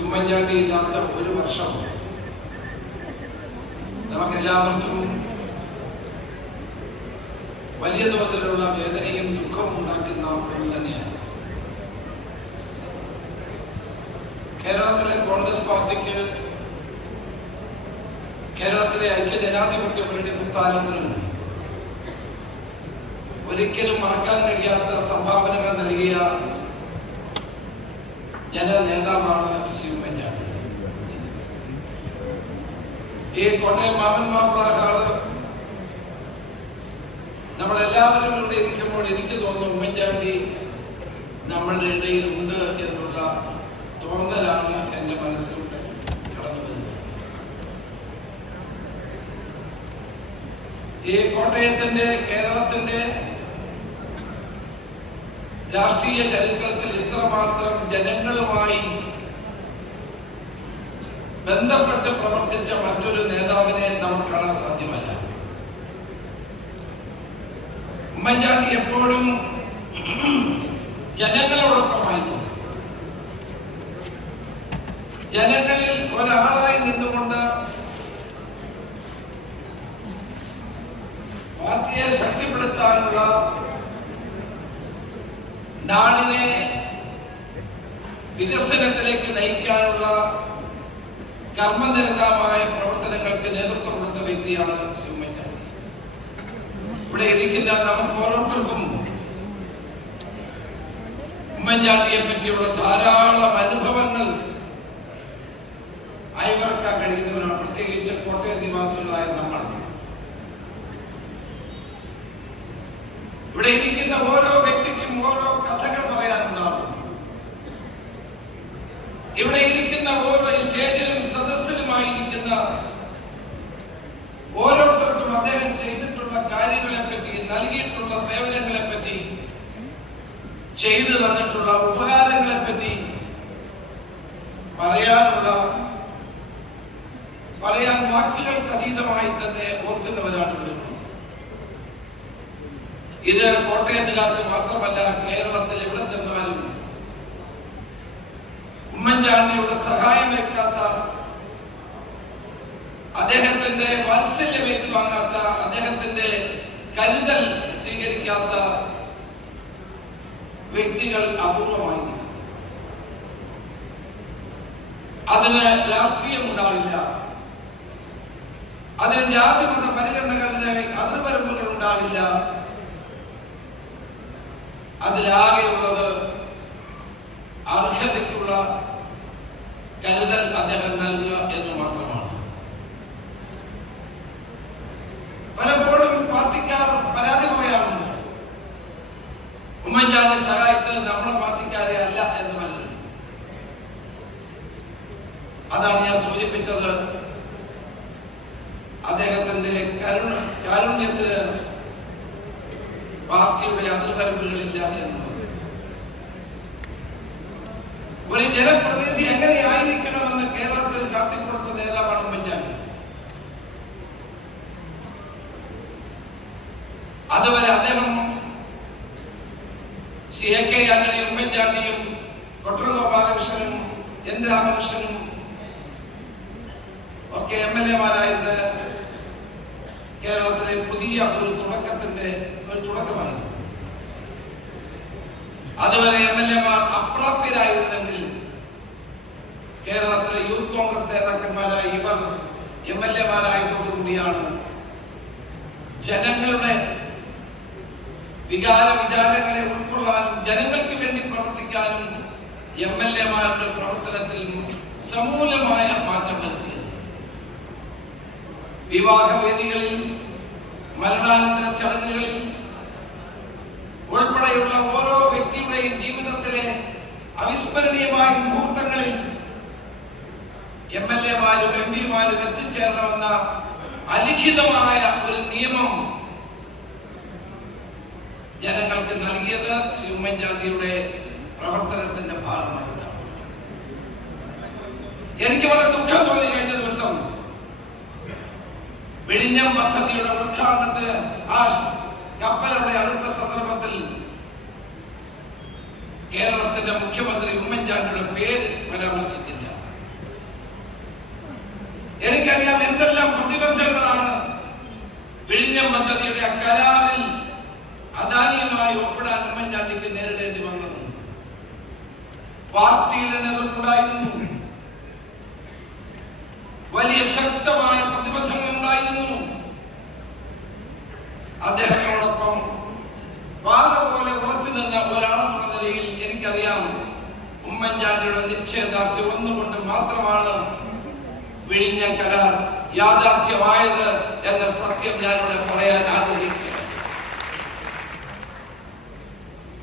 ഉമ്മൻചാണ്ടി ഇല്ലാത്ത ഒരു വർഷം. നമുക്കെല്ലാവർക്കും വലിയ തോതിലുള്ള വേദനയും ദുഃഖവും ഉണ്ടാക്കുന്ന ഒന്ന് തന്നെയാണ്. കേരളത്തിലെ കോൺഗ്രസ് പാർട്ടിക്ക് കേരളത്തിലെ ഐക്യജനാധിപത്യ മുന്നണി പ്രസ്ഥാനത്തിനും ഒരിക്കലും മറക്കാൻ കഴിയാത്ത സംഭാവനകൾ നൽകിയ ജന നേതാവാണ് ശ്രീ ഉമ്മൻചാണ്ടി ഈ കോട്ടയം മാമൻ മാപ്പിള നമ്മളെല്ലാവരും ഇവിടെ ഇരിക്കുമ്പോൾ എനിക്ക് തോന്നുന്നു ഉമ്മൻചാണ്ടി നമ്മളുടെ ഇടയിൽ ഉണ്ട് എന്നുള്ള തോന്നലാണ് എന്റെ മനസ്സിലൂടെ കടന്നു ഈ കോട്ടയത്തിന്റെ കേരളത്തിന്റെ രാഷ്ട്രീയ ചരിത്രത്തിൽ ഇത്രമാത്രം ജനങ്ങളുമായി ബന്ധപ്പെട്ട് പ്രവർത്തിച്ച മറ്റൊരു നേതാവിനെ നമുക്ക് കാണാൻ സാധ്യമല്ല. ഉമ്മൻചാണ്ടി എപ്പോഴും ജനങ്ങളോടൊപ്പമായിരുന്നു. ജനങ്ങളിൽ ഒരാളായി നിന്നുകൊണ്ട് പാർട്ടിയെ ശക്തിപ്പെടുത്താനുള്ള നാടിനെ വികസനത്തിലേക്ക് നയിക്കാനുള്ള കർമ്മനിരതമായ പ്രവർത്തനങ്ങൾക്ക് നേതൃത്വം കൊടുത്ത വ്യക്തിയാണ് ശ്രീ ഇവിടെ ഇരിക്കുന്ന നമുക്ക് ഓരോരുത്തർക്കും ഉമ്മൻചാണ്ടിയെ പറ്റിയുള്ള ധാരാളം അനുഭവങ്ങൾ അയവിറക്കാൻ കഴിയുന്നവരാണ്. പ്രത്യേകിച്ച് കോട്ടയം നിവാസികളായ നമ്മൾ. ഇവിടെ ഇരിക്കുന്ന ഓരോ വ്യക്തിക്കും ഓരോ കഥകൾ പറയാനുണ്ടാവും. ഇവിടെ ഇരിക്കുന്ന ഓരോ സ്റ്റേജിലും സദസ്സിലുമായിരിക്കുന്ന ഓരോരുത്തർക്കും അദ്ദേഹം ചെയ്തിട്ടുള്ള കാര്യങ്ങളെ പറ്റി നൽകിയിട്ടുള്ള സേവനങ്ങളെ പറ്റി ചെയ്തു തന്നിട്ടുള്ള ഉപകാരങ്ങളെ പറ്റി പറയാനുള്ള പറയാൻ വാക്കുകൾക്ക് അതീതമായി തന്നെ ഓർക്കുന്നവരാണ് ഇവിടെ ഇത് കോട്ടയത്തുകാർക്ക് മാത്രമല്ല കേരളത്തിൽ എവിടെ ചെന്നാലും ഉമ്മൻചാണ്ടിയുടെ സഹായം വയ്ക്കാത്ത അദ്ദേഹത്തിന്റെ വാത്സല്യം ഏറ്റുവാങ്ങാത്ത അദ്ദേഹത്തിന്റെ കരുതൽ സ്വീകരിക്കാത്ത വ്യക്തികൾ അപൂർവമായി അതിന് രാഷ്ട്രീയം ഉണ്ടാവില്ല അതിന് ജാതിമത പരിഗണനകളുടെ അതിർവരമ്പുകൾ ഉണ്ടാവില്ല. അതിലാകെയുള്ളത് അർഹതയ്ക്കുള്ള കരുതൽ അദ്ദേഹം നൽകുക എന്ന് മാത്രമാണ്. പലപ്പോഴും പാർട്ടിക്കാർ പരാതി പറയാറുണ്ട് ഉമ്മൻചാണ്ടി സഹായിച്ചത് നമ്മുടെ പാർട്ടിക്കാരെ അല്ല എന്ന് മനസ്സിലാക്കി അതാണ് ഞാൻ സൂചിപ്പിച്ചത്. അദ്ദേഹത്തിന്റെ കരുണ കാരുണ്യത്തിന് പാർട്ടിയുടെ അതിർവരമ്പുകളില്ല എന്നുള്ളത് ഒരു ജനപ്രതിനിധി എങ്ങനെയായിരിക്കണമെന്ന് കേരളത്തിൽ കാട്ടിക്കൊടുത്ത നേതാവാണ് ഉമ്മൻചാണ്ടി. അതുവരെ അദ്ദേഹം സി എ കെ ആന്റണി ഉമ്മൻചാണ്ടിയും ഡോക്ടർ ഗോപാലകൃഷ്ണനും എൻ രാമകൃഷ്ണനും ഒക്കെ എം എൽ എമാരായിരുന്ന കേരളത്തിലെ പുതിയ ഒരു തുടക്കത്തിന്റെ ഒരു തുടക്കമായിരുന്നു അതുവരെ എം എൽ എമാർ അപ്രാപ്യരായിരുന്നെങ്കിൽ കേരളത്തിലെ യൂത്ത് കോൺഗ്രസ് നേതാക്കന്മാരായ ഇവർ എം എൽ എമാരായതോടുകൂടിയാണ് ജനങ്ങളുടെ വികാര വിചാരങ്ങളെ ഉൾക്കൊള്ളാനും ജനങ്ങൾക്ക് വേണ്ടി പ്രവർത്തിക്കാനും എം എൽ എമാരുടെ പ്രവർത്തനത്തിൽ സമൂലമായ മാറ്റം വരുത്തി. വിവാഹവേദികളിൽ മരണാനന്തര ചടങ്ങുകളിൽ ഉൾപ്പെടെയുള്ള ഓരോ വ്യക്തിയുടെയും ജീവിതത്തിലെ അവിസ്മരണീയമായ മുഹൂർത്തങ്ങളിൽ എം എൽ എമാരും എം പിമാരും എത്തിച്ചേരണമെന്ന അലിഖിതമായ ഒരു നിയമം ജനങ്ങൾക്ക് നൽകിയത് ശ്രീ ഉമ്മൻചാണ്ടിയുടെ പ്രവർത്തനത്തിന്റെ ഭാഗമായിട്ടാണ്. എനിക്ക് വളരെ ദുഃഖം തോന്നി കഴിഞ്ഞ ദിവസം വിഴിഞ്ഞം പദ്ധതിയുടെ ഉദ്ഘാടനത്തിന് ആ കപ്പലുടെ അടുത്ത സന്ദർഭത്തിൽ കേരളത്തിന്റെ മുഖ്യമന്ത്രി ഉമ്മൻചാണ്ടിയുടെ പേര് പരാമർശിച്ചില്ല. എനിക്കറിയാം എന്തെല്ലാം പ്രതിബന്ധങ്ങളാണ് പാർട്ടിയിൽ തന്നെ എതിർപ്പുണ്ടായിരുന്നു വലിയ ശക്തമായ പ്രതിബന്ധങ്ങൾ ഉണ്ടായിരുന്നു. അദ്ദേഹത്തോടൊപ്പം പാല പോലെ ഉറച്ചു നിന്ന ഒരാളെന്നുള്ള നിലയിൽ എനിക്കറിയാം ഉമ്മൻചാണ്ടിയുടെ നിശ്ചയദാർഢ്യം ഒന്നുകൊണ്ട് മാത്രമാണ് വിഴിഞ്ഞ കരാർ യാഥാർത്ഥ്യമായത് എന്ന സത്യം ഞാനിവിടെ പറയാൻ ആഗ്രഹിക്കുക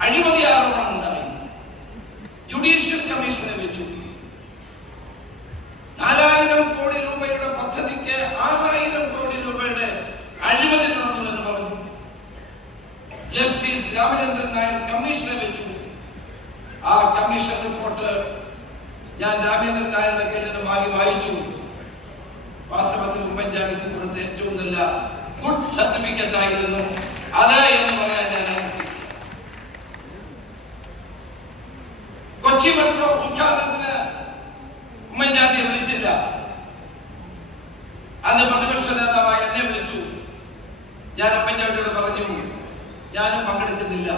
അഴിമതി ആരോപണം ജുഡീഷ്യൽ കമ്മീഷനെ വെച്ചു. നാലായിരം കോടി രൂപയുടെ പദ്ധതിക്ക് ആറായിരം കോടി രൂപയുടെ അഴിമതി നടന്നുവെന്ന് പറഞ്ഞു. ജസ്റ്റിസ് രാമചന്ദ്രൻ നായർ കമ്മീഷനെ വെച്ചു. ആ കമ്മീഷൻ റിപ്പോർട്ട് ഞാൻ രാമചന്ദ്രൻ നായരുടെ കേന്ദ്രം വാങ്ങി വായിച്ചു. വാസ്തവത്തിൽ ഉമ്മൻചാണ്ടിക്ക് കൊടുത്ത ഏറ്റവും നല്ല ഗുഡ് സർട്ടിഫിക്കറ്റ് ആയിരുന്നു. അത് എന്ന് പറയാൻ ഞാൻ മെട്രോ ഉദ്ഘാടനത്തിന് ഉമ്മൻചാണ്ടിയെ വിളിച്ചില്ല. അന്ന് പ്രതിപക്ഷ നേതാവായ എന്നെ വിളിച്ചു. ഞാൻ ഉമ്മൻചാണ്ടിയോട് പറഞ്ഞു ഞാനും പങ്കെടുക്കുന്നില്ല.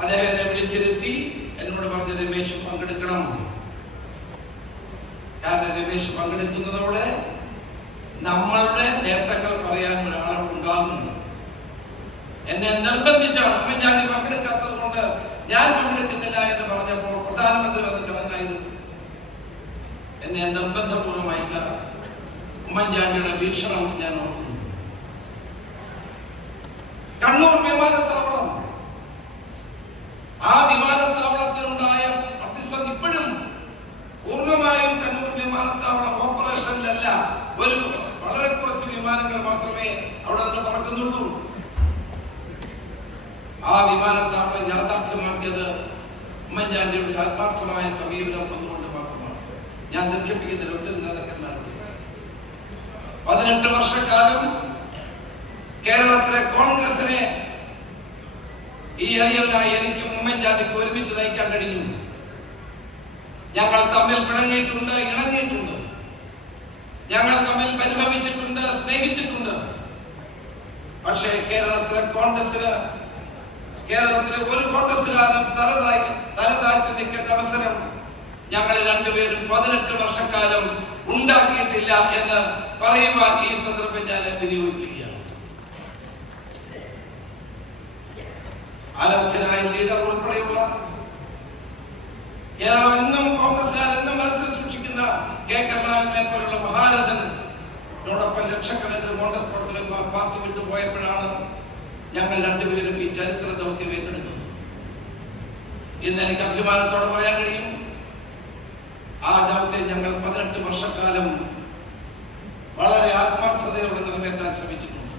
അദ്ദേഹം എന്നെ വിളിച്ചിരുത്തി എന്നോട് പറഞ്ഞു രമേശ് പങ്കെടുക്കണം. കാരണം രമേശ് പങ്കെടുക്കുന്നതോടെ നമ്മളുടെ നേട്ടങ്ങൾ പറയാൻ ഒരാളുണ്ടാകും എന്നെ നിർബന്ധിച്ചാണ് ഉമ്മൻചാണ്ടി പങ്കെടുക്കാത്തത് കൊണ്ട് ഞാൻ പങ്കെടുക്കുന്നില്ല. പറഞ്ഞപ്പോൾ പ്രധാനമന്ത്രി വന്ന ചടങ്ങായിരുന്നു. എന്നെ നിർബന്ധപൂർവം അയച്ച ഉമ്മൻചാണ്ടിയുടെ വീക്ഷണം ഞാൻ ഓർക്കുന്നു. കണ്ണൂർ വിമാനത്താവളം. ആ വിമാനത്താവളത്തിലുണ്ടായ പ്രതിസന്ധി ഇപ്പോഴും പൂർണമായും കണ്ണൂർ വിമാനത്താവളം ഓപ്പറേഷനിലല്ല. ഒരു വളരെ കുറച്ച് വിമാനങ്ങൾ മാത്രമേ അവിടെ നിന്ന് പറക്കുന്നുള്ളൂ. ആ വിമാനത്താവളം യാഥാർത്ഥ്യമാക്കിയത് ഉമ്മൻചാണ്ടിയുടെ ആത്മാർത്ഥമായ സമീപനം ഒന്നുകൊണ്ട് മാത്രമാണ്. ഞാൻ ദീർഘിപ്പിക്കുന്ന ഒത്തിരി നടക്കുന്ന പതിനെട്ട് വർഷക്കാലം കേരളത്തിലെ കോൺഗ്രസിനെ ഈ അയ്യവനായി എനിക്ക് ഉമ്മൻചാണ്ടിക്ക് ഒരുമിച്ച് നയിക്കാൻ കഴിഞ്ഞു. ഞങ്ങൾ തമ്മിൽ പിണങ്ങിയിട്ടുണ്ട് ഇണങ്ങിയിട്ടുണ്ട്. ഞങ്ങൾ തമ്മിൽ പരിഭവിച്ചിട്ടുണ്ട് സ്നേഹിച്ചിട്ടുണ്ട്. പക്ഷേ കേരളത്തിലെ കോൺഗ്രസിന് കേരളത്തിലെ ഒരു കോൺഗ്രസ്സുകാരനും തലതായി തലതാഴ്ത്തി നിൽക്കേണ്ട അവസരം ഞങ്ങൾ രണ്ടുപേരും പതിനെട്ട് വർഷക്കാലം ഉണ്ടാക്കിയിട്ടില്ല എന്ന് പറയുവാൻ ഈ സന്ദർഭം ഞാൻ വിനിയോഗിക്കുകയാണ്. ആരാധ്യനായ ലീഡർ ഉൾപ്പെടെയുള്ള കേരളം എന്നും കോൺഗ്രസ്സുകാർ എന്നും മനസ്സിൽ സൂക്ഷിക്കുന്ന കെ കരുണാകരനെ പോലുള്ള മഹാരഥൻ അതോടൊപ്പം ലക്ഷക്കണക്കിന് കോൺഗ്രസ് പ്രവർത്തകന്മാർ പാർട്ടി വിട്ടു പോയപ്പോഴാണ് ഞങ്ങൾ രണ്ടുപേരും ഈ ചരിത്ര ദൗത്യം ഏറ്റെടുക്കുന്നു ഇന്ന് എനിക്ക് അഭിമാനത്തോടെ പറയാൻ കഴിയും. ആ ദൗത്യം ഞങ്ങൾ പതിനെട്ട് വർഷക്കാലം വളരെ ആത്മാർത്ഥതയോടെ നിറവേറ്റാൻ ശ്രമിച്ചിട്ടുണ്ട്.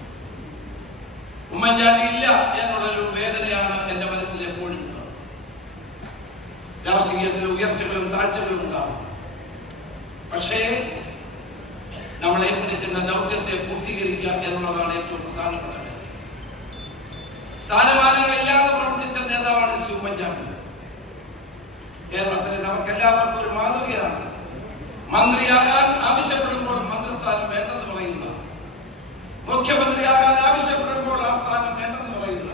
ഉമ്മൻചാണ്ടി ഇല്ല എന്നുള്ളൊരു വേദനയാണ് എന്റെ മനസ്സിൽ എപ്പോഴും ഉണ്ടാവും. രാഷ്ട്രീയത്തിൽ ഉയർച്ചകളും താഴ്ചകളും ഉണ്ടാവും. പക്ഷേ നമ്മൾ ഏറ്റെടുക്കുന്ന ദൗത്യത്തെ പൂർത്തീകരിക്കുക എന്നുള്ളതാണ് ഏറ്റവും പ്രധാനപ്പെട്ട കാര്യം. സ്ഥാനമാനങ്ങളില്ലാതെ പ്രവർത്തിച്ച നേതാവാണ് ശ്രീ കേരളത്തിലെ നമുക്ക് എല്ലാവർക്കും ഒരു മാതൃകയാണ്. മന്ത്രിയാകാൻ ആവശ്യപ്പെടുമ്പോൾ മന്ത്രിസ്ഥാനം വേണ്ടെന്ന് പറയുന്ന. മുഖ്യമന്ത്രിയാകാൻ ആവശ്യപ്പെടുമ്പോൾ ആ സ്ഥാനം വേണ്ടെന്ന് പറയുന്ന.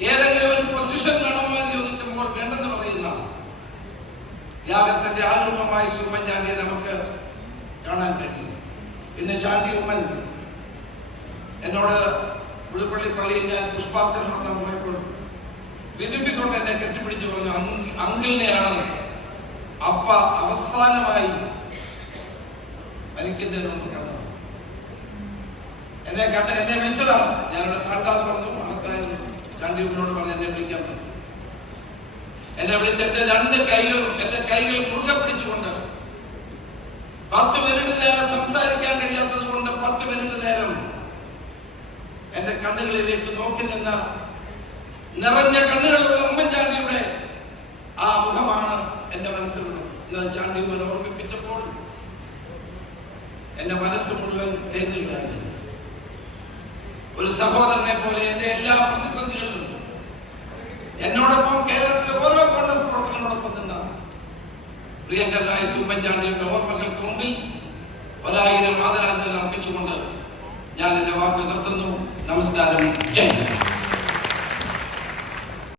ഏതെങ്കിലും ഒരു പൊസിഷൻ വേണമോ എന്ന് ചോദിക്കുമ്പോൾ വേണ്ടെന്ന് പറയുന്ന. യാഗത്തിന്റെ ആരൂപമായി ഉമ്മൻചാണ്ടിയെ നമുക്ക് കാണാൻ കഴിയും. ഇന്ന് ചാണ്ടി ഉമ്മൻ. എന്നോട് പുളിപ്പള്ളി പള്ളിയിൽ ഞാൻ പുഷ്പാർച്ചന നടത്താൻ പോയപ്പോൾ വിധിപ്പിക്കൊണ്ട് എന്നെ കെട്ടിപ്പിടിച്ചു പറഞ്ഞു "അങ്- അങ്കിളിനെയാണ്. അപ്പ അവസാനമായി മരിക്കുന്നതിന് മുമ്പ് കണ്ടത്? എന്നെ കണ്ട എന്നെ വിളിച്ചതാണ്. ഞാൻ കണ്ടാന്ന് പറഞ്ഞു മഹത്തായിരുന്നു ചാണ്ടിയുവിനോട് പറഞ്ഞു എന്നെ വിളിക്കാൻ പറഞ്ഞു. എന്നെ വിളിച്ച് എന്റെ രണ്ട് കൈകളും എന്റെ കൈകൾ മുറുകെ പിടിച്ചുകൊണ്ട് പത്ത് മിനിറ്റ് കണ്ണുകളിലേക്ക് നോക്കി നിന്ന നിറഞ്ഞ കണ്ണുകളുള്ള ഉമ്മൻചാണ്ടിയുടെ ആ മുഖമാണ് എന്റെ മനസ്സിലുള്ളത്. എന്നാൽ ചാണ്ടി ഉമ്മൻ ഓർമ്മിപ്പിച്ചപ്പോൾ എന്റെ മനസ്സ് മുഴുവൻ തേങ്ങുകയായിരുന്നു ഒരു സഹോദരനെ പോലെ എന്റെ എല്ലാ പ്രതിസന്ധികളിലും എന്നോടൊപ്പം കേരളത്തിലെ ഓരോ കോൺഗ്രസ് പ്രവർത്തകരോടൊപ്പം നിന്ന പ്രിയങ്കരായ സുമ്മൻചാണ്ടിയുടെ ഓർമ്മകൾക്ക് മുമ്പിൽ ഒരായിരം ആദരാഞ്ജലി അർപ്പിച്ചുകൊണ്ട് ഞാൻ എന്റെ വാക്ക് നിർത്തുന്നു. నమస్కారం జై